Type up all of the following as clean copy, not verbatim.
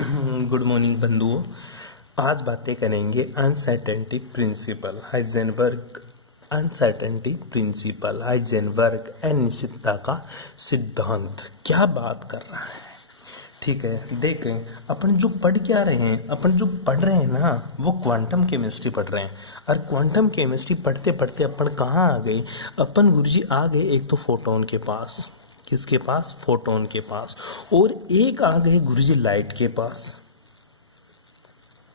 Good morning बंधुओं। आज बातें करेंगे uncertainty principle Heisenberg. Uncertainty principle Heisenberg अनिश्चितता का सिद्धांत क्या बात कर रहा है। ठीक है, देखें अपन जो पढ़ क्या रहे हैं, अपन जो पढ़ रहे हैं ना वो क्वांटम केमिस्ट्री पढ़ रहे हैं। और क्वांटम केमिस्ट्री पढ़ते पढ़ते अपन कहाँ आ गए, अपन गुरुजी आ गए एक तो फोटोन के पास। किसके पास? फोटोन के पास। और एक आ गए गुरुजी लाइट के पास।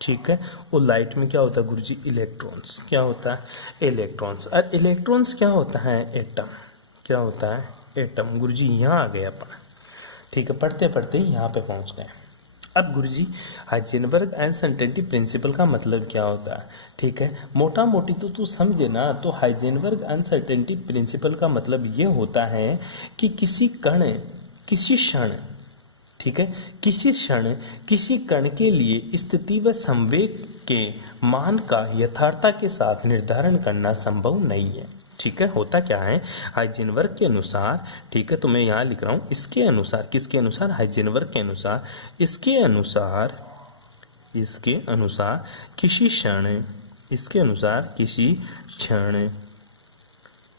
ठीक है, और लाइट में क्या होता है गुरुजी? इलेक्ट्रॉन्स। क्या होता है? इलेक्ट्रॉन्स। और इलेक्ट्रॉन्स क्या होता है? एटम। क्या होता है? एटम। गुरुजी यहाँ आ गए अपन। ठीक है, पढ़ते पढ़ते यहाँ पे पहुँच गए। अब गुरुजी हाइजेनबर्ग अनसर्टेनिटी प्रिंसिपल का मतलब क्या होता है? ठीक है, मोटा मोटी तो तू समझे ना। तो हाइजेनबर्ग अनसर्टेनिटी प्रिंसिपल का मतलब ये होता है कि किसी कण, किसी क्षण, ठीक है, किसी क्षण किसी कण के लिए स्थिति व संवेग के मान का यथार्थता के साथ निर्धारण करना संभव नहीं है। ठीक है, होता क्या है हाइजेनबर्ग के अनुसार, ठीक है, तो मैं यहाँ लिख रहा हूँ इसके अनुसार। किसके अनुसार? हाइजेनबर्ग के अनुसार। इसके अनुसार, इसके अनुसार किसी क्षण, इसके अनुसार किसी क्षण,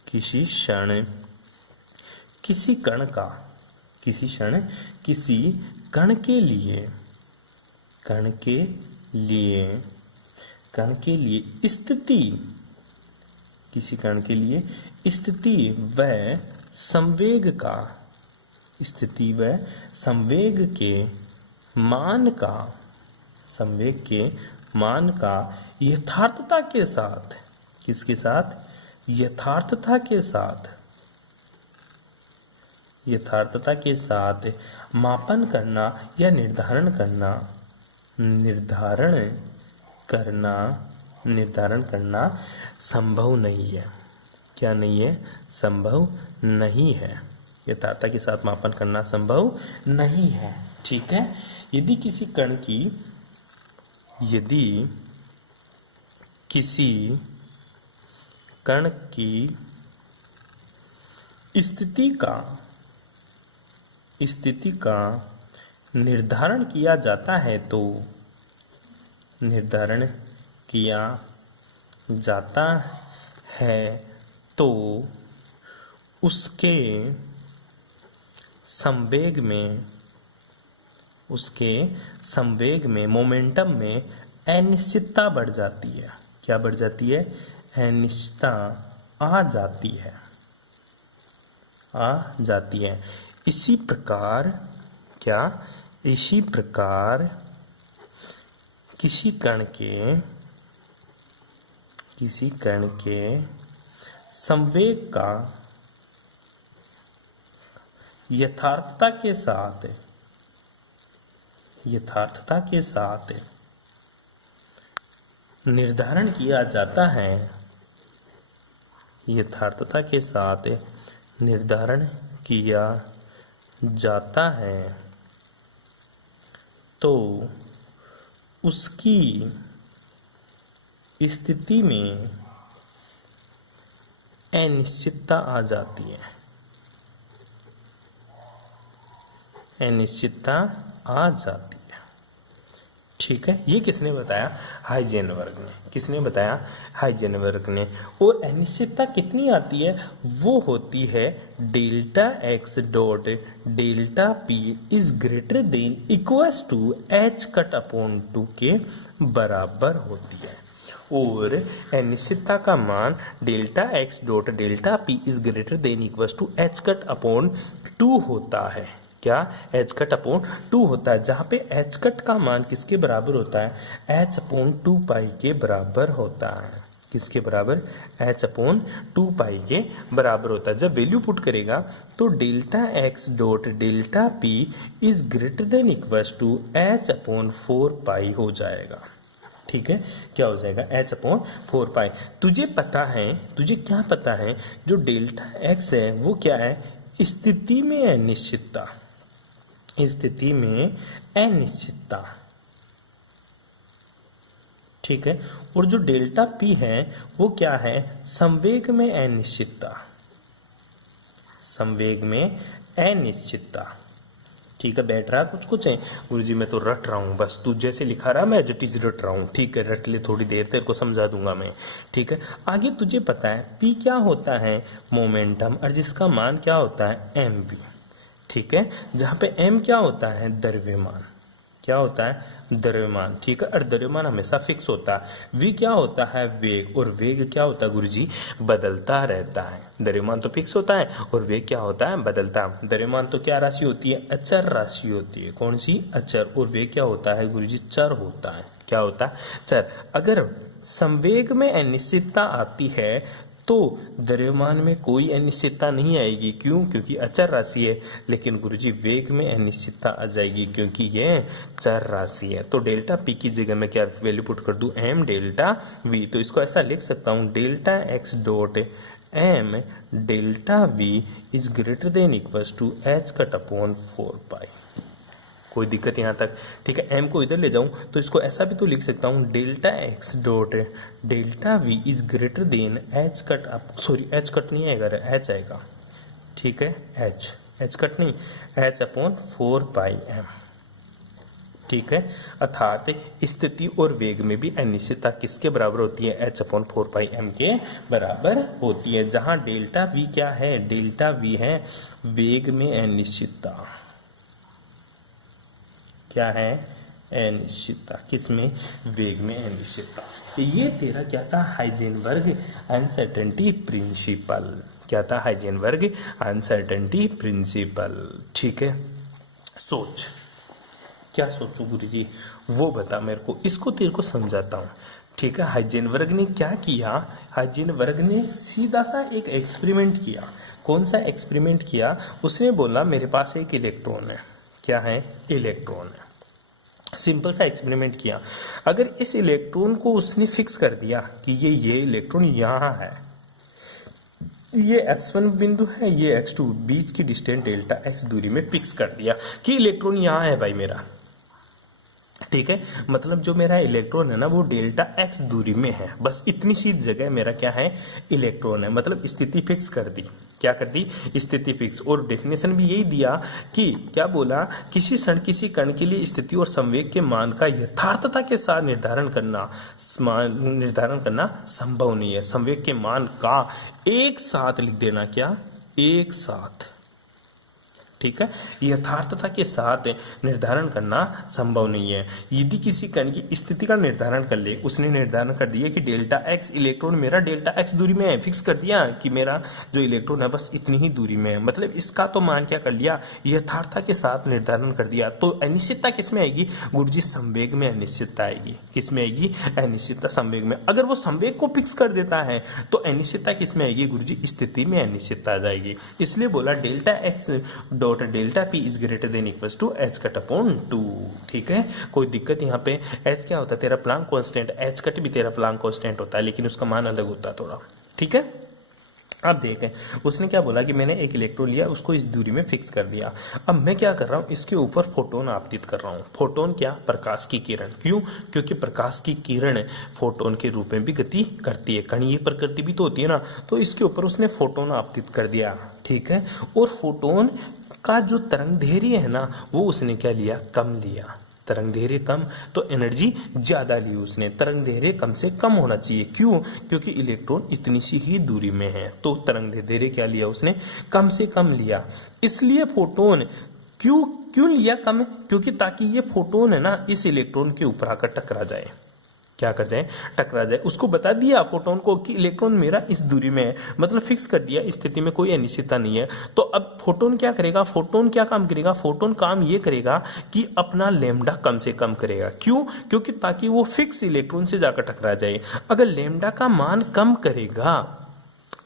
किसी क्षण किसी कण का, किसी क्षण किसी कण के लिए, कण के लिए, कण के लिए स्थिति, किसी कण के लिए स्थिति व संवेग का, स्थिति व संवेग के मान का, संवेग के मान का यथार्थता के साथ, किसके साथ? यथार्थता के साथ, यथार्थता के साथ मापन करना या निर्धारण करना, निर्धारण करना, निर्धारण करना संभव नहीं है। क्या नहीं है? संभव नहीं है। यथार्थता के साथ मापन करना संभव नहीं है। ठीक है, यदि किसी कण की, यदि किसी कण की स्थिति का, स्थिति का निर्धारण किया जाता है तो, निर्धारण किया जाता है तो उसके संवेग में, उसके संवेग में, मोमेंटम में अनिश्चितता बढ़ जाती है। क्या बढ़ जाती है? अनिश्चितता आ जाती है, आ जाती है। इसी प्रकार क्या? इसी प्रकार किसी कण के, किसी कण के संवेग का यथार्थता के साथ, यथार्थता के साथ निर्धारण किया जाता है, यथार्थता के साथ निर्धारण किया जाता है तो उसकी स्थिति में अनिश्चितता आ जाती है, अनिश्चितता आ जाती है। ठीक है, ये किसने बताया? हाइजेनबर्ग ने। किसने बताया? हाइजेनबर्ग ने। और अनिश्चितता कितनी आती है? वो होती है delta X dot delta P is greater than equals to H cut upon 2 के बराबर होती है। और अनिश्चितता का मान delta X dot delta P is greater than equals to H cut upon 2 होता है। क्या? एच कट अपॉन 2 होता है, जहां पे एच कट का मान किसके बराबर होता है? एच अपॉन 2 पाई के बराबर होता है। किसके बराबर? एच अपॉन 2 पाई के बराबर होता है। जब वैल्यू पुट करेगा तो delta X dot delta P is greater than equals to H upon 4 pi हो जाएगा। ठीक है, क्या हो जाएगा? H upon 4 pi. तुझे पता है, तुझे क्या पता है? जो डेल्टा एक्स है वो क्या है? स्थिति में अनिश्चितता, स्थिति में अनिश्चितता। ठीक है, और जो डेल्टा पी है वो क्या है? संवेग में अनिश्चितता, संवेग में अनिश्चितता। ठीक है, बैठ रहा कुछ कुछ है गुरुजी, मैं तो रट रहा हूँ, बस तू जैसे लिखा रहा मैं जटिज रट रहा हूँ। ठीक है, रट ले, थोड़ी देर तेरे को समझा दूंगा मैं। ठीक है, आगे तुझे पता है पी क्या होता है, मोमेंटम, और जिसका मान क्या होता है, एम वी। ठीक है, जहाँ पे एम क्या होता है, द्रव्यमान, क्या होता है, द्रव्यमान। ठीक है, और द्रव्यमान हमेशा फिक्स होता है। वी क्या होता है, वेग, और वेग क्या होता है गुरुजी, बदलता रहता है। द्रव्यमान तो फिक्स होता है और वेग क्या होता है, बदलता। द्रव्यमान तो क्या राशि होती है, अचर राशि होती है। कौन सी, अचर। और वेग क्या होता है गुरुजी, चर होता है। क्या होता है, चर। अगर संवेग में अनिश्चितता आती है तो द्रव्यमान में कोई अनिश्चितता नहीं आएगी। क्यों, क्योंकि अचर राशि है। लेकिन गुरुजी वेग में अनिश्चितता आ जाएगी क्योंकि यह चर राशि है। तो डेल्टा पी की जगह मैं क्या वैल्यू पुट कर दूं, एम डेल्टा वी। तो इसको ऐसा लिख सकता हूं, delta X dot M delta V is greater than equals to H cut upon 4 pi. कोई दिक्कत यहाँ तक। ठीक है, एम को इधर ले जाऊं तो इसको ऐसा भी तो लिख सकता हूँ, delta X dot delta V is greater then H cut up, sorry H cut नहीं आएगा, एच आएगा। ठीक है, एच कट नहीं, एच अपॉन 4 पाई एम। ठीक है, अर्थात स्थिति और वेग में भी अनिश्चितता किसके बराबर होती है, एच अपॉन 4 पाई एम के बराबर होती है। जहां डेल्टा वी क्या है, डेल्टा वी है वेग में अनिश्चितता। क्या है, अनिश्चितता। किसमें, वेग में अनिश्चितता। तो ये तेरा क्या था, हाइजेनबर्ग अनसर्टेनिटी प्रिंसिपल। क्या था, हाइजेनबर्ग अनसर्टेनिटी प्रिंसिपल। ठीक है, सोच, क्या सोचू गुरुजी, वो बता मेरे को, इसको तेरे को समझाता हूँ। ठीक है, हाइजेनबर्ग ने क्या किया, हाइजेनबर्ग ने सीधा सा एक एक्सपेरिमेंट किया। कौन सा एक्सपेरिमेंट किया, उसने बोला मेरे पास एक इलेक्ट्रॉन है। क्या है, इलेक्ट्रॉन है। सिंपल सा एक्सपेरिमेंट किया। अगर इस इलेक्ट्रॉन को उसने फिक्स कर दिया कि ये इलेक्ट्रॉन यहां है, ये x1 बिंदु है, ये x2, बीच की डिस्टेंस डेल्टा x दूरी में फिक्स कर दिया कि इलेक्ट्रॉन यहां है भाई मेरा। ठीक है, मतलब जो मेरा इलेक्ट्रॉन है ना वो डेल्टा x दूरी में है, बस इतनी सी जगह मेरा क्या है, इलेक्ट्रॉन है। मतलब स्थिति फिक्स कर दी। क्या कर दी, स्थिति फिक्स। और डेफिनेशन भी यही दिया कि क्या बोला, किसी क्षण किसी कण के लिए स्थिति और संवेग के मान का यथार्थता के साथ निर्धारण करना संभव नहीं है। संवेग के मान का एक साथ लिख देना, क्या, एक साथ। ठीक है, यथार्थता के साथ निर्धारण करना संभव नहीं है। यदि किसी कण की स्थिति का निर्धारण कर ले, उसने निर्धारण कर दिया कि डेल्टा एक्स इलेक्ट्रॉन मेरा डेल्टा एक्स दूरी में है, फिक्स कर दिया कि मेरा जो इलेक्ट्रॉन है बस इतनी ही दूरी में है, मतलब इसका तो मान क्या कर लिया, यथार्थता के साथ निर्धारण कर दिया। तो अनिश्चितता किसमें आएगी गुरुजी, संवेग में अनिश्चितता आएगी। किसमें आएगी, अनिश्चितता संवेग में। अगर वो संवेग को फिक्स कर देता है तो अनिश्चितता किसमें आएगी गुरुजी, स्थिति में अनिश्चितता आ जाएगी। इसलिए बोला delta X dot delta P is greater than equals to H cut upon 2। ठीक है, कोई दिक्कत यहाँ पे, एच क्या होता है तेरा प्लांक कांस्टेंट, एच कट भी तेरा प्लांक कांस्टेंट होता है लेकिन उसका मान अलग होता है थोड़ा। ठीक है, अब देखें उसने क्या बोला कि मैंने एक इलेक्ट्रॉन लिया, उसको इस दूरी में फिक्स कर दिया। अब मैं क्या कर रहा हूँ, इसके ऊपर फोटोन आपतित कर रहा हूँ। फोटोन क्या, प्रकाश की किरण। क्यों, क्योंकि प्रकाश की किरण फोटोन के रूप में भी गति करती है, कणीय प्रकृति भी तो होती है ना, तो इसके ऊपर उसने फोटोन आपतित कर दिया। ठीक है, और फोटोन का जो तरंग दैर्घ्य है ना वो उसने क्या लिया, कम लिया। तरंग दैर्घ्य कम तो एनर्जी ज्यादा ली उसने। तरंग दैर्घ्य कम से कम होना चाहिए। क्यों, क्योंकि इलेक्ट्रॉन इतनी सी ही दूरी में है, तो तरंग दैर्घ्य क्या लिया उसने, कम से कम लिया। इसलिए फोटोन क्यों क्यों लिया कम, क्योंकि ताकि ये फोटोन है ना इस इलेक्ट्रॉन के ऊपर आकर टकरा जाए। क्या कर जाए, टकरा जाए। उसको बता दिया फोटोन को कि इलेक्ट्रॉन मेरा इस दूरी में है, मतलब फिक्स कर दिया, स्थिति में कोई अनिश्चितता नहीं है। तो अब फोटोन क्या करेगा, फोटोन क्या काम करेगा, फोटोन काम ये करेगा कि अपना लेमडा कम से कम करेगा। क्यों, क्योंकि ताकि वो फिक्स इलेक्ट्रॉन से जाकर टकरा जाए। अगर लेमडा का मान कम करेगा,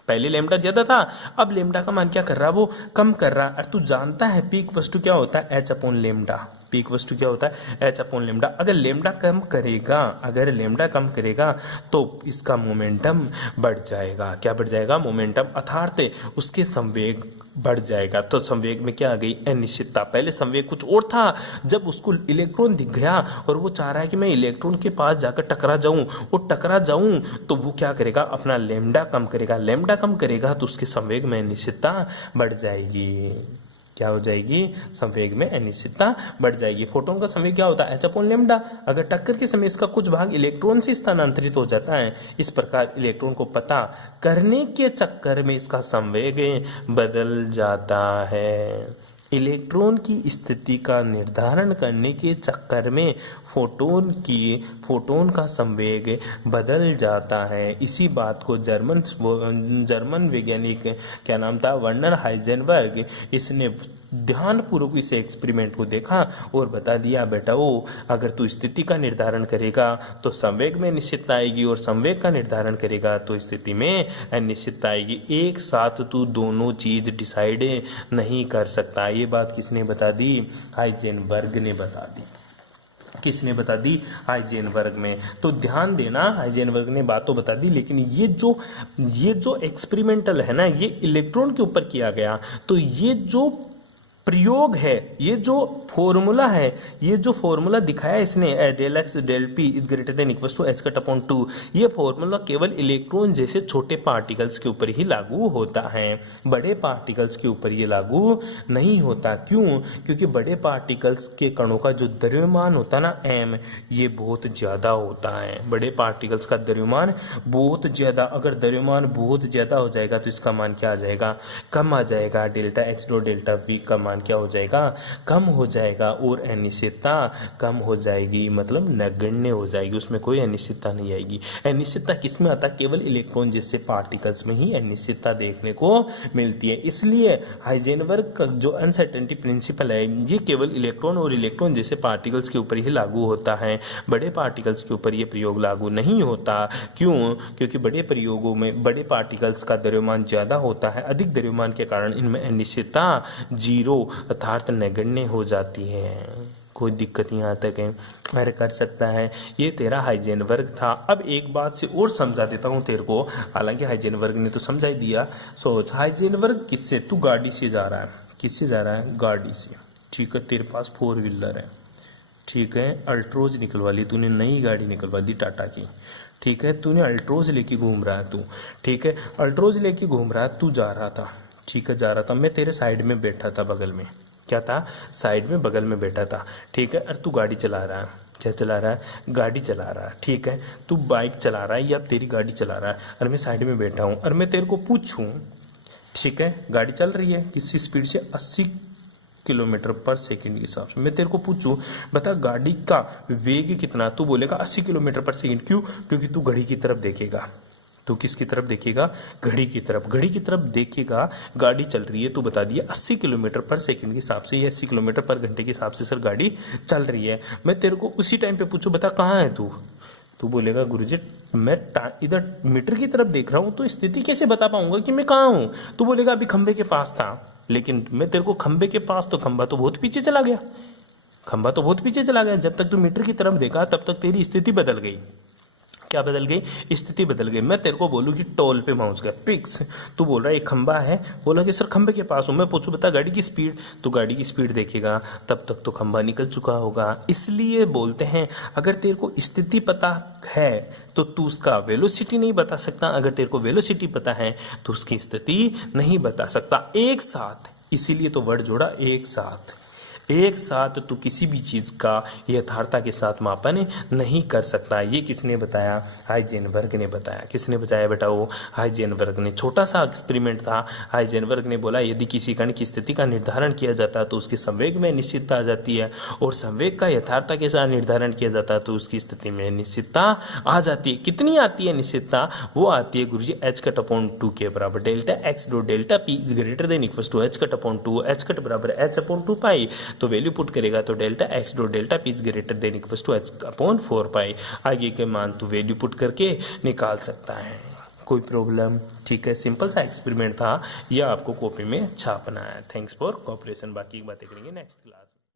पहले लेमडा ज्यादा था, अब लेमडा का मान क्या कर रहा है, वो कम कर रहा है। तू जानता है पीक वस्तु क्या होता है, एच अपॉन लेमडा। पीक वस्तु क्या होता है, एच अपॉन लेमडा। अगर लेमडा कम करेगा, अगर लेमडा कम करेगा तो इसका मोमेंटम बढ़ जाएगा। क्या बढ़ जाएगा, मोमेंटम, अर्थात उसके संवेग बढ़ जाएगा। तो संवेग में क्या आ गई, अनिश्चितता। पहले संवेग कुछ और था, जब उसको इलेक्ट्रॉन दिख गया और वो चाह रहा है कि मैं इलेक्ट्रॉन के पास जाकर टकरा जाऊं, वो टकरा जाऊं, तो वो क्या करेगा, अपना लेमडा कम करेगा। लेमडा कम करेगा तो उसके संवेग में अनिश्चितता बढ़ जाएगी। क्या हो जाएगी, संवेग में अनिश्चितता बढ़ जाएगी। फोटोन का संवेग क्या होता है, h अपॉन लैम्डा। अगर टक्कर के समय इसका कुछ भाग इलेक्ट्रॉन से स्थानांतरित हो जाता है, इस प्रकार इलेक्ट्रॉन को पता करने के चक्कर में इसका संवेग बदल जाता है। इलेक्ट्रॉन की स्थिति का निर्धारण करने के चक्कर में फोटोन का संवेग बदल जाता है। इसी बात को जर्मन वैज्ञानिक क्या नाम था, वर्नर हाइजेनबर्ग, इसने ध्यानपूर्वक इस एक्सपेरिमेंट को देखा और बता दिया, बेटा अगर तू स्थिति का निर्धारण करेगा तो संवेग में अनिश्चितता आएगी, और संवेग का निर्धारण करेगा तो स्थिति में अनिश्चितता आएगी। एक साथ तू दोनों चीज डिसाइड नहीं कर सकता। ये बात किसने बता दी, हाइजेनबर्ग ने बता दी। किसने बता दी, हाइजेनबर्ग में। तो ध्यान देना, हाइजेनबर्ग ने बात तो बता दी, लेकिन ये जो एक्सपेरिमेंटल है ना, ये इलेक्ट्रॉन के ऊपर किया गया। तो ये जो प्रयोग है, ये जो फॉर्मूला है, ये जो फॉर्मूला दिखाया इसने, del X del P is greater than equal to H cut upon 2, ये फॉर्मूला केवल इलेक्ट्रॉन जैसे छोटे पार्टिकल्स के ऊपर ही लागू होता है, बड़े पार्टिकल्स के ऊपर ये लागू नहीं होता। क्यों, क्योंकि बड़े पार्टिकल्स के कणों का जो द्रव्यमान होता है ना m, ये बहुत ज्यादा होता है। बड़े पार्टिकल्स का द्रव्यमान बहुत ज्यादा, अगर द्रव्यमान बहुत ज्यादा हो जाएगा तो इसका मान क्या आ जाएगा, कम आ जाएगा। Delta X dot delta we का मान क्या हो जाएगा, कम हो जाएगा, और अनिश्चितता कम हो जाएगी, मतलब नगण्य हो जाएगी, उसमें कोई अनिश्चितता नहीं आएगी। अनिश्चितता किस में आता है, केवल इलेक्ट्रॉन जैसे पार्टिकल्स में ही अनिश्चितता देखने को मिलती है। इसलिए हाइजेनबर्ग का जो अनसर्टेनिटी प्रिंसिपल है, ये केवल इलेक्ट्रॉन और इलेक्ट्रॉन जैसे पार्टिकल्स के ऊपर ही लागू होता है, बड़े पार्टिकल्स के ऊपर ये प्रयोग लागू नहीं होता। क्यों, क्योंकि बड़े प्रयोगों में बड़े पार्टिकल्स का द्रव्यमान ज्यादा होता है, अधिक द्रव्यमान के कारण इनमें अनिश्चितता जीरो अर्थात नगण्य हो जाती है। कोई दिक्कत यहाँ तक है, अरे कर सकता है। ये तेरा हाइजेनबर्ग था। अब एक बात से और समझा देता हूँ तेरे को, हालांकि हाइजेनबर्ग ने तो समझा ही दिया। सोच, हाइजेनबर्ग किससे, तू गाड़ी से जा रहा है, किससे जा रहा है, गाड़ी से, ठीक है, तेरे पास 4 व्हीलर है, ठीक है, अल्ट्रोज निकलवा ली तूने, नई गाड़ी निकलवा दी टाटा की, ठीक है, तूने अल्ट्रोज लेके घूम रहा है तू, ठीक है, अल्ट्रोज लेके घूम रहा है, तू जा रहा था, ठीक है, जा रहा था, मैं तेरे साइड में बैठा था, बगल में, क्या था, साइड में बगल में बैठा था, ठीक है, और तू गाड़ी चला रहा है, क्या चला रहा है, गाड़ी चला रहा है, ठीक है, तू बाइक चला रहा है या तेरी गाड़ी चला रहा है, और मैं साइड में बैठा हूँ, और मैं तेरे को पूछूं, ठीक है, गाड़ी चल रही है किसी स्पीड से 80 किलोमीटर पर सेकंड के हिसाब से, मैं तेरे को पूछूं बता गाड़ी का वेग कितना, तू बोलेगा 80 किलोमीटर पर सेकंड। क्यों, क्योंकि तू घड़ी की तरफ देखेगा। तू किसकी तरफ देखेगा, घड़ी की तरफ, घड़ी की तरफ देखेगा, गाड़ी चल रही है, तू बता दिया 80 किलोमीटर पर सेकंड के हिसाब से, या 80 किलोमीटर पर घंटे के हिसाब से सर गाड़ी चल रही है। मैं तेरे को उसी टाइम पे पूछूं बता कहाँ है तू, तू बोलेगा गुरुजी मैं इधर मीटर की तरफ देख रहा हूँ, तो स्थिति कैसे बता पाऊंगा कि मैं कहाँ हूँ। तू बोलेगा अभी खंबे के पास था, लेकिन मैं तेरे को खंबे के पास, तो खंबा तो बहुत पीछे चला गया, खंबा तो बहुत पीछे चला गया। जब तक तू मीटर की तरफ देखा तब तक तेरी स्थिति बदल गई। क्या बदल गई, स्थिति बदल गई। मैं तेरे को बोलूँ कि टोल पे पहुंच गया, फिक्स, तू बोल रहा है एक खंबा है, बोला कि सर खंबे के पास हूँ, मैं पूछूं बता गाड़ी की स्पीड, तो गाड़ी की स्पीड देखेगा, तब तक तो खंबा निकल चुका होगा। इसलिए बोलते हैं अगर तेरे को स्थिति पता है तो तू उसका वेलोसिटी नहीं बता सकता, अगर तेरे को वेलोसिटी पता है तो उसकी स्थिति नहीं बता सकता। एक साथ, इसीलिए तो वर्ड जोड़ा एक साथ, एक साथ तो किसी भी चीज का यथार्थता के साथ मापन नहीं कर सकता। ये किसने बताया, हाइजेनबर्ग ने बताया। किसने बताया बेटा, वो हाइजेनबर्ग ने। छोटा सा एक्सपेरिमेंट था। हाइजेनबर्ग ने बोला यदि किसी कण की स्थिति का निर्धारण किया जाता है तो उसके संवेग में निश्चितता आ जाती है, और संवेग का यथार्थता के साथ निर्धारण किया जाता है तो उसकी स्थिति में निश्चितता आ जाती है। कितनी आती है निश्चितता, वो आती है गुरुजी h कट अपॉन 2 के बराबर। Delta X dot delta P is greater than equal to h cut upon 2, h cut बराबर h अपॉन 2 पाई, तो वैल्यू पुट करेगा तो delta X dot delta P is greater than equal to h upon 4 pi. आगे के मान तो value put करके निकाल सकता है, कोई प्रॉब्लम। ठीक है, सिंपल सा एक्सपेरिमेंट था, यह आपको कॉपी में छापना है। थैंक्स फॉर कोऑपरेशन, बाकी बातें करेंगे नेक्स्ट क्लास में।